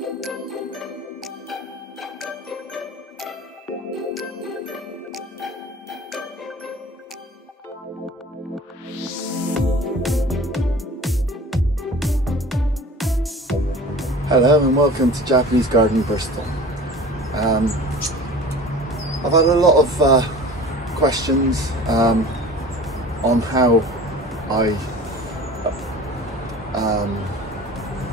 Hello and welcome to Japanese Garden Bristol. I've had a lot of questions on how I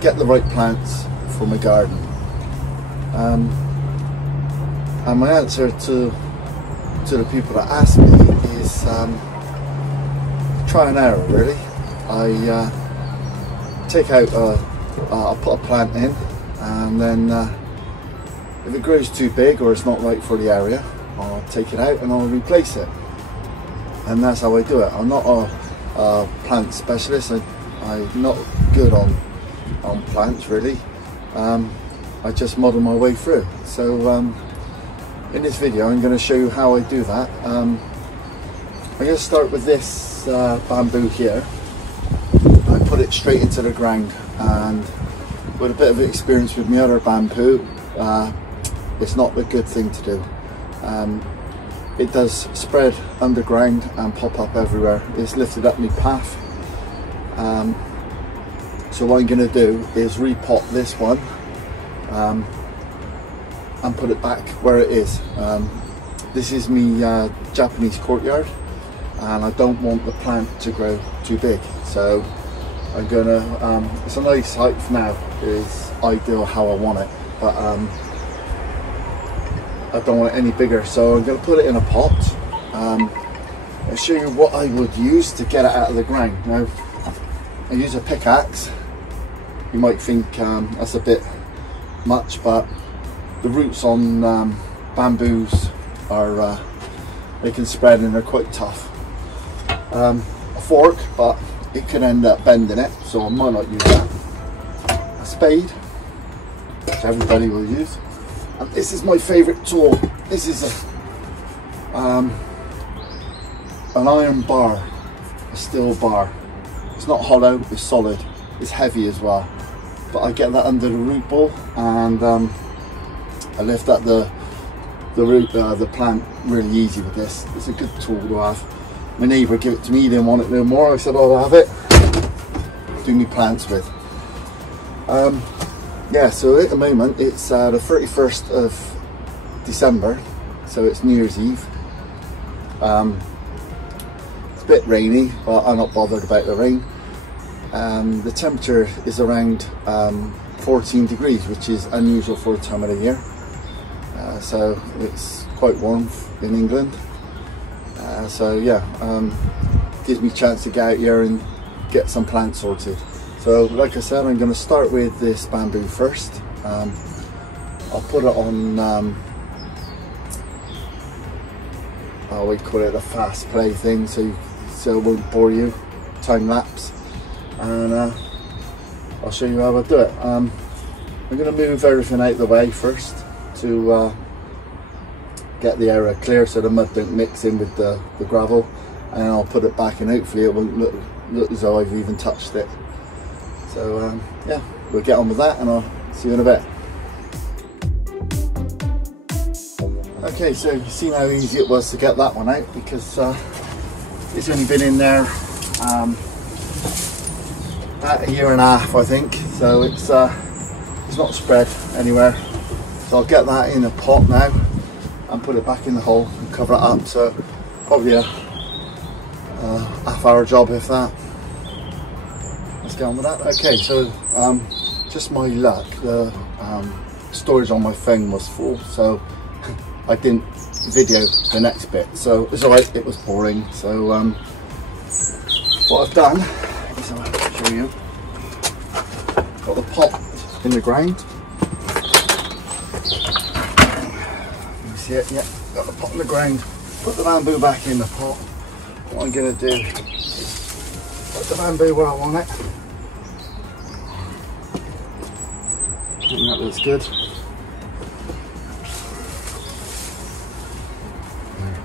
get the right plants for my garden, and my answer to the people that ask me is try and error, really. I take out I'll put a plant in, and then if it grows too big or it's not right for the area, I'll take it out and I'll replace it. And that's how I do it. I'm not a plant specialist. I'm not good on plants, really. I just model my way through. So in this video I'm going to show you how I do that. I'm going to start with this bamboo here. I put it straight into the ground, and with a bit of experience with my other bamboo, it's not a good thing to do. It does spread underground and pop up everywhere. It's lifted up my path. So what I'm going to do is repot this one and put it back where it is. This is my Japanese courtyard, and I don't want the plant to grow too big, so I'm gonna, it's a nice height for now, is ideal how I want it, but I don't want it any bigger, so I'm gonna put it in a pot. I'll show you what I would use to get it out of the ground. Now, I use a pickaxe. You might think that's a bit much, but the roots on bamboos are, they can spread and they're quite tough. A fork, but it could end up bending it, so I might not use that. A spade, which everybody will use, and this is my favourite tool. This is an iron bar, a steel bar. It's not hollow, it's solid, it's heavy as well. But I get that under the root ball, and I lift up the plant really easy with this. It's a good tool to have. My neighbour gave it to me, he didn't want it no more. I said, I'll have it. Do me plants with. Yeah, so at the moment it's the 31st of December, so it's New Year's Eve. It's a bit rainy, but I'm not bothered about the rain. The temperature is around 14 degrees, which is unusual for the time of the year. So it's quite warm in England. So yeah, gives me a chance to get out here and get some plants sorted. So like I said, I'm going to start with this bamboo first. I'll put it on, we call it a fast play thing, so it won't bore you, time lapse, and I'll show you how I do it. I'm going to move everything out of the way first to get the area clear so the mud don't mix in with the gravel, and then I'll put it back, and hopefully it won't look as though I've even touched it. So yeah, we'll get on with that and I'll see you in a bit. Okay, so you've seen how easy it was to get that one out, because it's only been in there about a year and a half, I think, so it's not spread anywhere. So I'll get that in a pot now and put it back in the hole and cover it up, so probably a half-hour job if that. Let's get on with that. Okay, so just my luck, the storage on my phone was full, so I didn't video the next bit, so it's alright, it was boring. So what I've done is I'll show you. Got the pot in the ground. You see it? Yeah, got the pot in the ground. Put the bamboo back in the pot. What I'm going to do is put the bamboo where I want it. I think that looks good.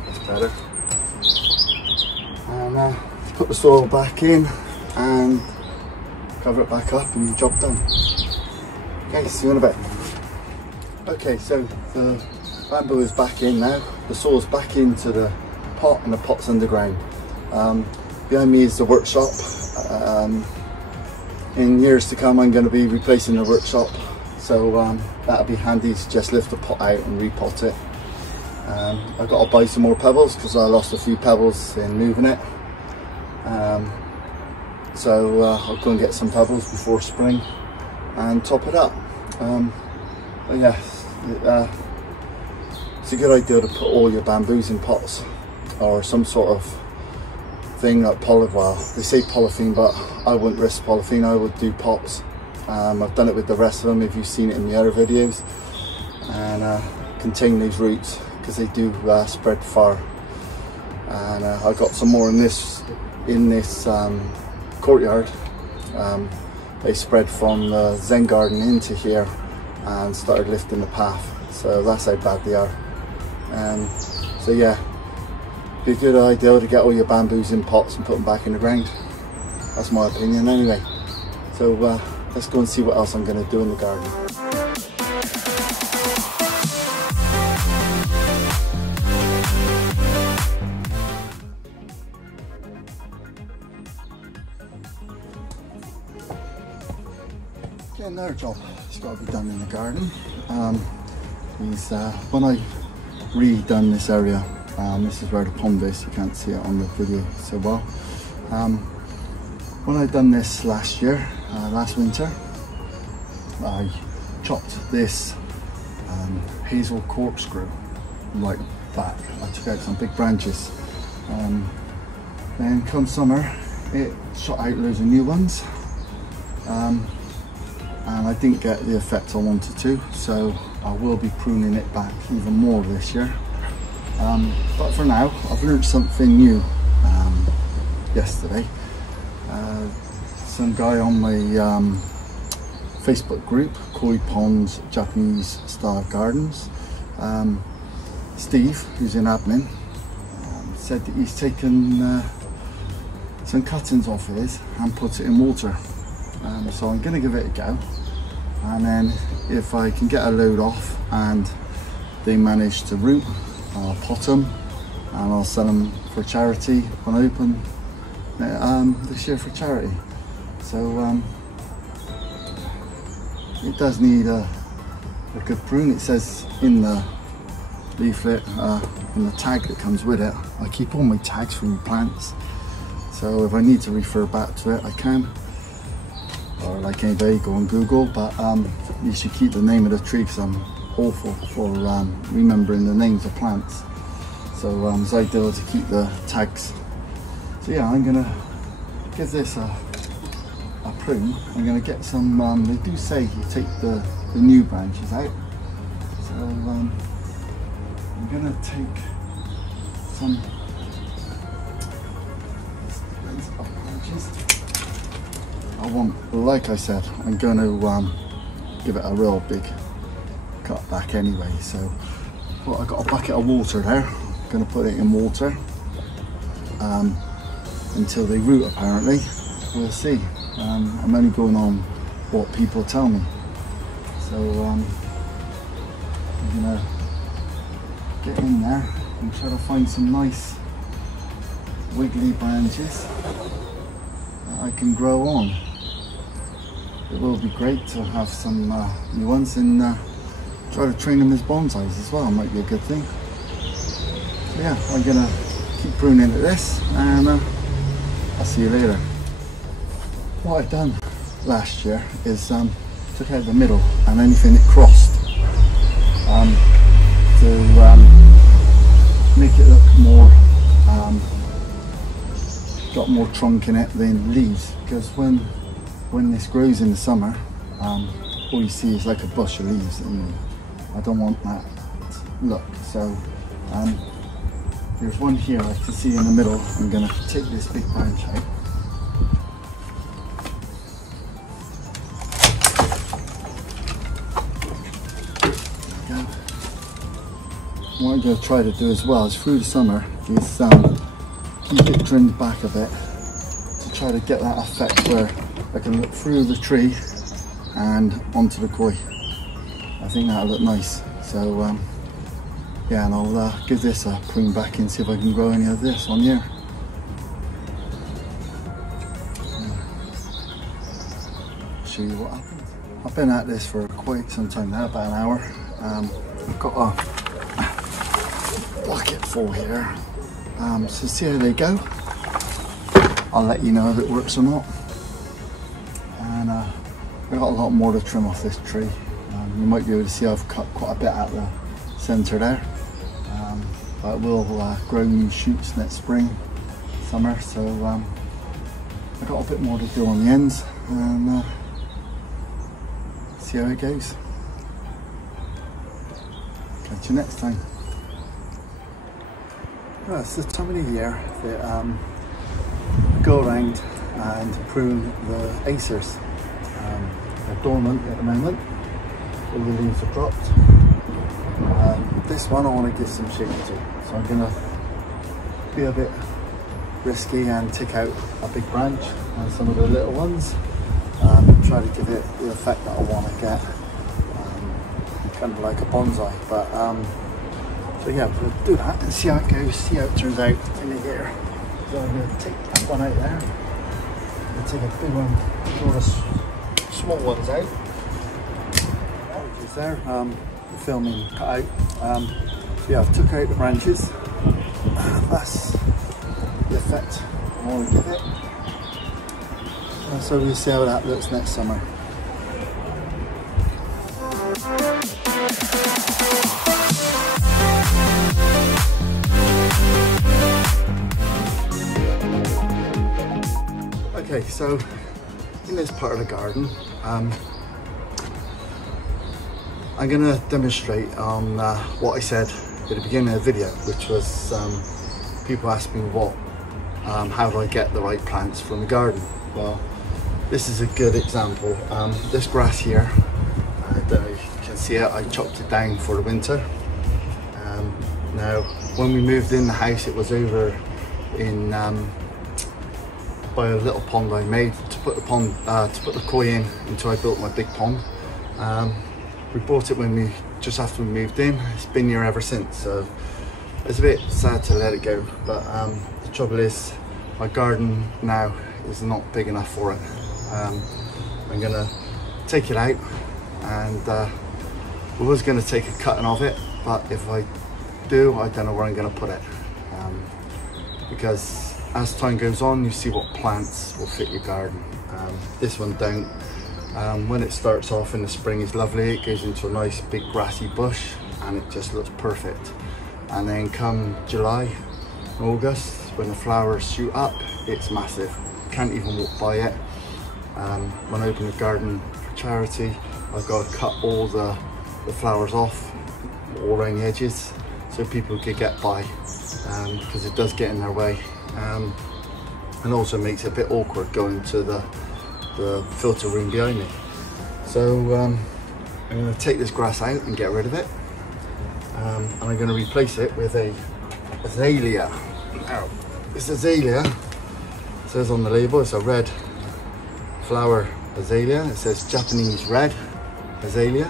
That's better. And put the soil back in and cover it back up and job done. Okay, see you in a bit. Okay, so the bamboo is back in now. The saw's back into the pot and the pot's underground. Behind me is the workshop. In years to come I'm going to be replacing the workshop, so that'll be handy to just lift the pot out and repot it. I've got to buy some more pebbles because I lost a few pebbles in moving it. So I'll go and get some pebbles before spring and top it up. But yeah, it's a good idea to put all your bamboos in pots or some sort of thing like they say polythene, but I wouldn't risk polythene. I would do pots. I've done it with the rest of them if you've seen it in the other videos, and contain these roots because they do spread far. And I got some more in this courtyard. They spread from the Zen garden into here and started lifting the path, so that's how bad they are. So yeah, be a good idea to get all your bamboos in pots and put them back in the ground. That's my opinion anyway. So let's go and see what else I'm going to do in the garden. Okay, another job has got to be done in the garden. When I redone this area, this is where the pond is. You can't see it on the video so well. When I done this last year, last winter, I chopped this hazel corkscrew right back. I took out some big branches. Then come summer, it shot out loads of new ones. And I didn't get the effect I wanted to, so I will be pruning it back even more this year. But for now, I've learned something new yesterday. Some guy on my Facebook group, Koi Ponds Japanese Style Gardens, Steve, who's in admin, said that he's taken some cuttings off his and put it in water. So I'm going to give it a go, and then if I can get a load off and they manage to root, I'll pot them and I'll sell them for charity when I open this year for charity. So it does need a good prune. It says in the leaflet, in the tag that comes with it, I keep all my tags from the plants, so if I need to refer back to it I can. Or like anybody, go on Google, but you should keep the name of the tree because I'm awful for remembering the names of plants. So it's ideal to keep the tags. So yeah, I'm gonna give this a prune. I'm gonna get some, they do say you take the new branches out. So I'm gonna take some branches. Like I said, I'm going to give it a real big cut back anyway. So well, I've got a bucket of water there. I'm going to put it in water until they root apparently. We'll see. I'm only going on what people tell me. So I'm going to get in there and try to find some nice wiggly branches that I can grow on. It will be great to have some new ones and try to train them as bonsais as well. Might be a good thing. So yeah, I'm gonna keep pruning at this, and I'll see you later. What I've done last year is took out the middle and anything that crossed to make it look more got more trunk in it than leaves, because when this grows in the summer, all you see is like a bush of leaves, and I don't want that look. So there's one here I can see in the middle. I'm going to take this big branch out. There we go. What I'm going to try to do as well is through the summer is keep it trimmed back a bit to try to get that effect where I can look through the tree and onto the koi. I think that'll look nice. So yeah, and I'll give this a prune back and see if I can grow any of this on here. Show you what happens. I've been at this for quite some time now, about an hour. I've got a bucket full here. So see how they go. I'll let you know if it works or not. And I've got a lot more to trim off this tree. You might be able to see I've cut quite a bit out the centre there. But we'll grow new shoots next spring, summer. So I've got a bit more to do on the ends and see how it goes. Catch you next time. Well, it's the time of the year that I go around and prune the acers. They're dormant at the moment, all the leaves are dropped. This one I want to give some shape to, so I'm going to be a bit risky and take out a big branch and some of the little ones. Try to give it the effect that I want to get, kind of like a bonsai. But so yeah, we'll do that and see how it goes, see how it turns out in the year. So I'm going to take that one out there, and take a big one, all the small ones out. Which is there, the filming cut out. Yeah, I've took out the branches. That's the effect I want to give it. So we'll see how that looks next summer. Okay, so in this part of the garden, I'm going to demonstrate on what I said at the beginning of the video, which was people asked me how do I get the right plants from the garden. Well, this is a good example. This grass here, I don't know if you can see it, I chopped it down for the winter. Now, when we moved in the house, it was over in by a little pond I made to put the koi in until I built my big pond. We bought it just after we moved in. It's been here ever since, so it's a bit sad to let it go. But the trouble is, my garden now is not big enough for it. I'm gonna take it out, and we was gonna take a cutting of it, but if I do, I don't know where I'm gonna put it, because as time goes on, you see what plants will fit your garden. This one don't. When it starts off in the spring, it's lovely. It goes into a nice big grassy bush, and it just looks perfect. And then come July, August, when the flowers shoot up, it's massive. Can't even walk by it. When I open the garden for charity, I've got to cut all the flowers off, all around the edges, so people could get by, because it does get in their way, and also makes it a bit awkward going to the filter room behind me. So I'm going to take this grass out and get rid of it, and I'm going to replace it with a azalea. Now, this azalea, it says on the label, it's a red flower azalea. It says Japanese red azalea.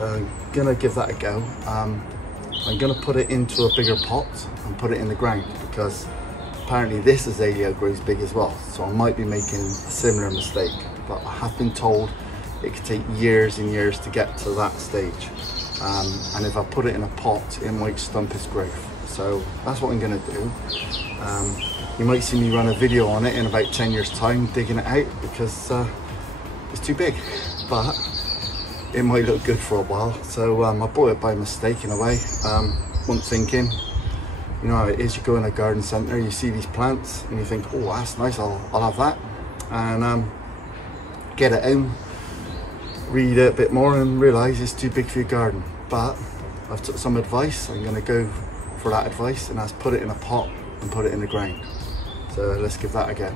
I'm gonna give that a go. I'm gonna put it into a bigger pot and put it in the ground, because apparently this azalea grows big as well, so I might be making a similar mistake. But I have been told it could take years and years to get to that stage, and if I put it in a pot, it might stump its growth. So that's what I'm gonna do. You might see me run a video on it in about 10 years time, digging it out, because it's too big, but it might look good for a while. So I bought it by mistake in a way, wasn't thinking. You know how it is, you go in a garden centre, you see these plants and you think, oh, that's nice, I'll have that. And get it home, read it a bit more and realise it's too big for your garden. But I've took some advice, I'm going to go for that advice, and that's put it in a pot and put it in the ground. So let's give that a go.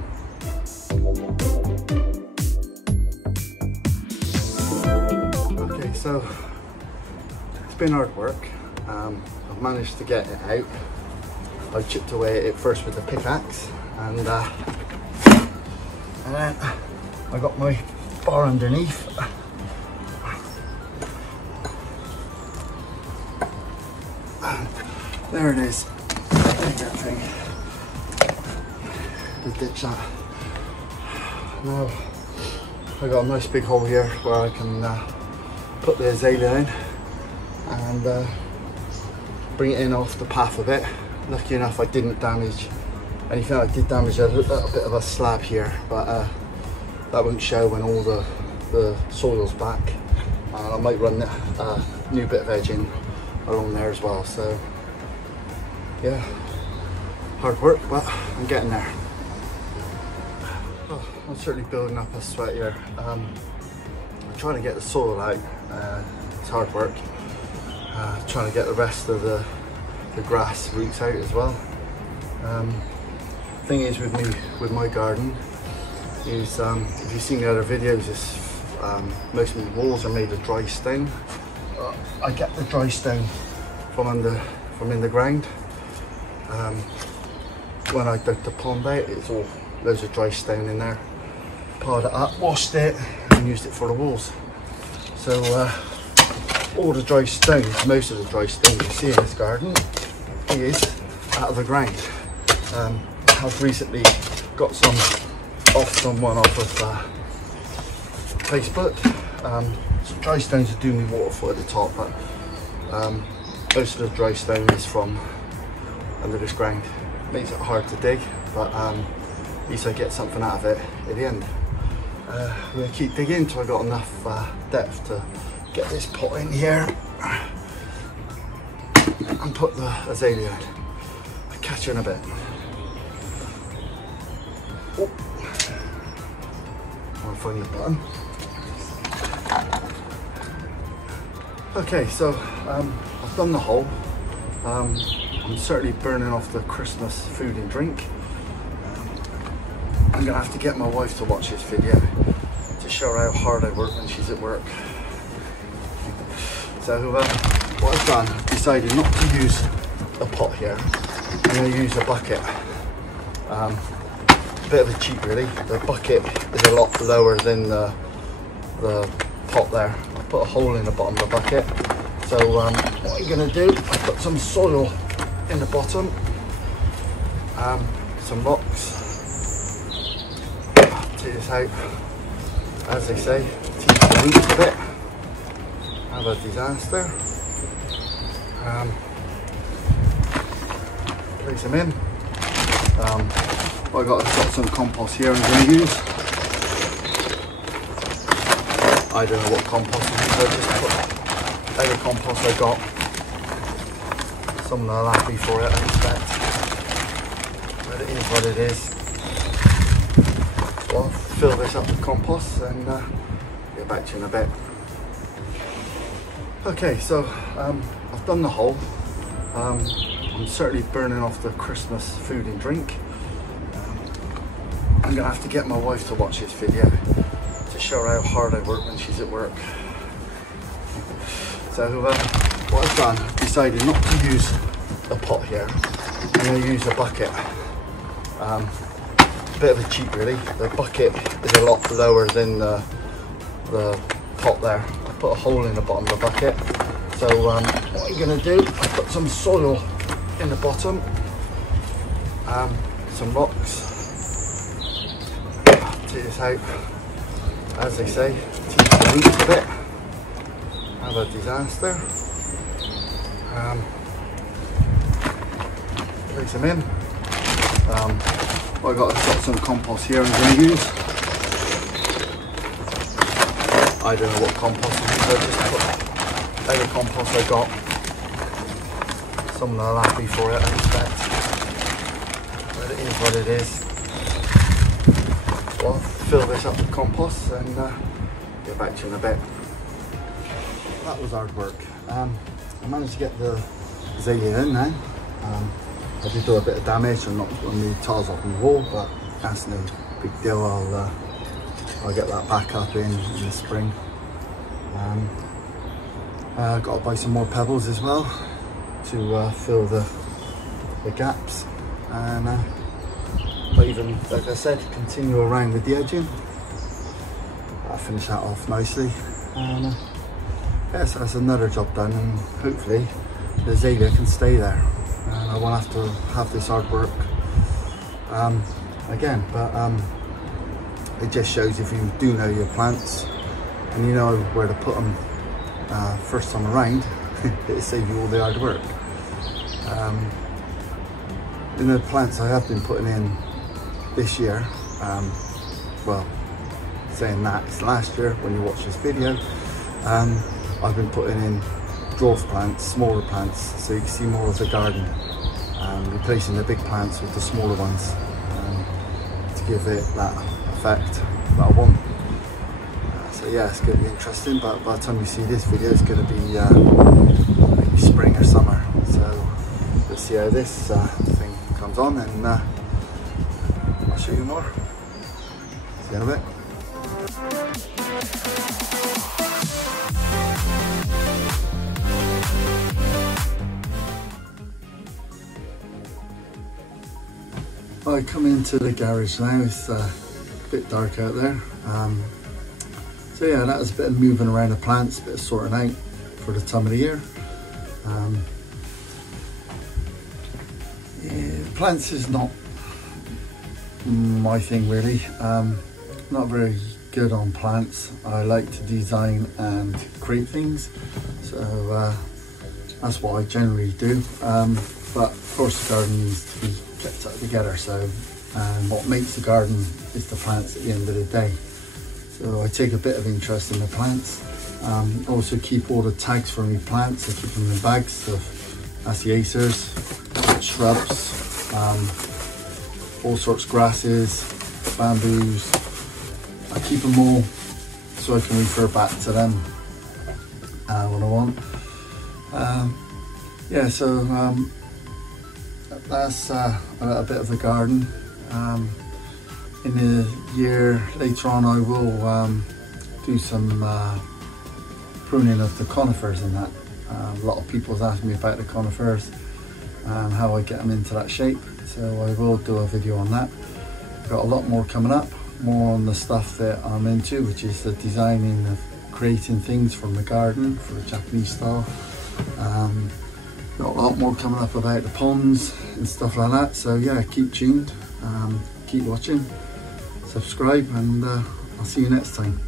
Okay, so it's been hard work. I've managed to get it out. I chipped away at it first with a pickaxe, and then I got my bar underneath. And there it is. That thing. Just ditch that. Now I got a nice big hole here where I can put the azalea in and bring it in off the path a bit. Lucky enough I didn't damage anything. I did damage a little bit of a slab here, but that won't show when all the soil's back. And I might run a new bit of edging along there as well. So yeah, hard work, but I'm getting there. Oh, I'm certainly building up a sweat here. I'm trying to get the soil out. It's hard work. Trying to get the rest of the grass roots out as well. Thing is with my garden is if you've seen the other videos, most of my walls are made of dry stone. I get the dry stone from in the ground. When I dug the pond out, it's all loads of dry stone in there. Piled it up, washed it, and used it for the walls. So all the dry stones, most of the dry stone you see in this garden is out of the ground. I've recently got some off someone off of Facebook. Some dry stones are doing me waterfall at the top, but most of the dry stone is from under this ground. Makes it hard to dig, but at least I get something out of it at the end. I'm going to keep digging until I got enough depth to get this pot in here and put the azalea in. I'll catch you in a bit. Oh. I'll find the button. Okay, so I've done the hole. I'm certainly burning off the Christmas food and drink. I'm gonna have to get my wife to watch this video to show her how hard I work when she's at work. So what I've done, I've decided not to use a pot here. I'm gonna use a bucket. A bit of a cheat really. The bucket is a lot lower than the pot there. I put a hole in the bottom of the bucket. So what I'm gonna do, I put some soil in the bottom, some rocks. Take this out, as they say, teach the roots a bit. Have a disaster. Place them in. I've got some compost here I'm going to use. I don't know what compost it is, I just put any compost I got. Someone will happy for it, I expect. But it is what it is. So I'll fill this up with compost and get back to you in a bit. Okay, so I've done the hole. I'm certainly burning off the Christmas food and drink. I'm gonna have to get my wife to watch this video to show her how hard I work when she's at work. So what I've done, I've decided not to use a pot here. I'm going to use a bucket. A bit of a cheat really. The bucket is a lot lower than the pot there. I put a hole in the bottom of the bucket. So what I'm going to do, I put some soil in the bottom, some rocks. Take this out, as they say, teach the roots a bit. Have a disaster. Place them in. I've got some compost here I'm going to use. I don't know what compost it is, I just put any compost I got. Someone will happy for it, I expect. But it is what it is. So I'll fill this up with compost and get back to you in a bit. That was hard work. I managed to get the azalea in now. I did do a bit of damage and knocked one of the tiles off my wall, but that's no big deal. I'll get that back up in the spring. Got to buy some more pebbles as well to fill the gaps, and but even like I said, continue around with the edging. I'll finish that off nicely. Yeah, so that's another job done, and hopefully the azalea can stay there, and I won't have to have this hard work again. But it just shows if you do know your plants and you know where to put them first time around, it'll save you all the hard work. In the plants I have been putting in this year, well, saying that it's last year when you watch this video, I've been putting in dwarf plants, smaller plants, so you can see more of the garden, replacing the big plants with the smaller ones, to give it that effect that I want. So yeah, it's going to be interesting, but by the time you see this video it's going to be maybe spring or summer, so let's see how this thing comes on, and I'll show you more. See you in a bit. I come into the garage now. It's a bit dark out there, so yeah, that was a bit of moving around the plants, a bit of sorting out for the time of the year. Yeah, plants is not my thing really. Not very good on plants. I like to design and create things, so that's what I generally do. But of course the garden needs to be kept up together, so what makes the garden is the plants at the end of the day. So I take a bit of interest in the plants. Also keep all the tags for my plants. I keep them in bags of aciacers, shrubs, all sorts of grasses, bamboos. I keep them all so I can refer back to them when I want. Yeah, so that's a little bit of the garden. In the year later on I will do some pruning of the conifers and that. A lot of people have asked me about the conifers and how I get them into that shape, so I will do a video on that. Got a lot more coming up, more on the stuff that I'm into, which is the designing of creating things from the garden for a Japanese style. Got a lot more coming up about the ponds and stuff like that, so yeah, keep tuned, keep watching, subscribe, and I'll see you next time.